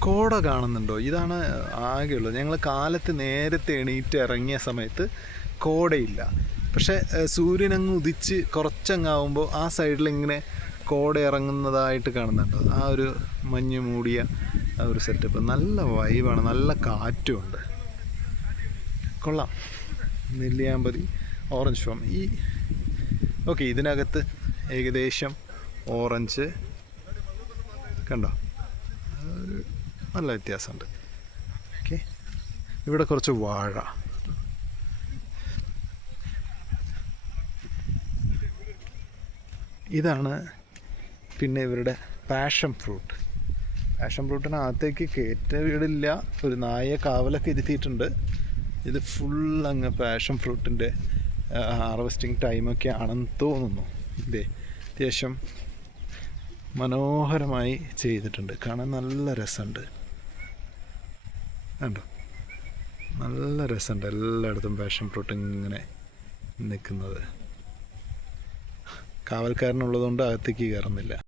കോട കാണുന്നുണ്ടോ? ഇതാണ് ആകെയുള്ളത്. ഞങ്ങൾ കാലത്ത് നേരത്തെ എണീറ്റ് ഇറങ്ങിയ സമയത്ത് കോടയില്ല. പക്ഷേ സൂര്യൻ അങ്ങ് ഉദിച്ച് കുറച്ചങ്ങാവുമ്പോൾ ആ സൈഡിൽ ഇങ്ങനെ കോട ഇറങ്ങുന്നതായിട്ട് കാണുന്നുണ്ട്. ആ ഒരു മഞ്ഞ് മൂടിയ ഒരു സെറ്റപ്പ്. നല്ല വൈബാണ്. നല്ല കാറ്റുമുണ്ട്. കൊള്ളാം. Nelliyampathy orange farm. ഈ ഓക്കെ ഇതിനകത്ത് ഏകദേശം ഓറഞ്ച്. കണ്ടോ? ഒരു നല്ല വ്യത്യാസമുണ്ട്. ഓക്കെ. ഇവിടെ കുറച്ച് വാഴ. ഇതാണ് പിന്നെ ഇവരുടെ പാഷൻ ഫ്രൂട്ട് പാഷൻ ഫ്രൂട്ടിനകത്തേക്ക് കയറ്റ വീടില്ല. ഒരു നായ കാവലൊക്കെ ഇരുത്തിയിട്ടുണ്ട്. ഇത് ഫുൾ അങ്ങ് പാഷൻ ഫ്രൂട്ടിന്റെ ഹാർവസ്റ്റിംഗ് ടൈമൊക്കെ ആണെന്ന് തോന്നുന്നു. ഇതേ അത്യാവശ്യം മനോഹരമായി ചെയ്തിട്ടുണ്ട്. കാണാൻ നല്ല രസമുണ്ട്. കണ്ടോ? നല്ല രസമുണ്ട് എല്ലായിടത്തും പാഷൻ ഫ്രൂട്ട് ഇങ്ങനെ നിൽക്കുന്നത്. കാവൽക്കാരനുള്ളതുകൊണ്ട് അകത്തേക്ക് കയറുന്നില്ല.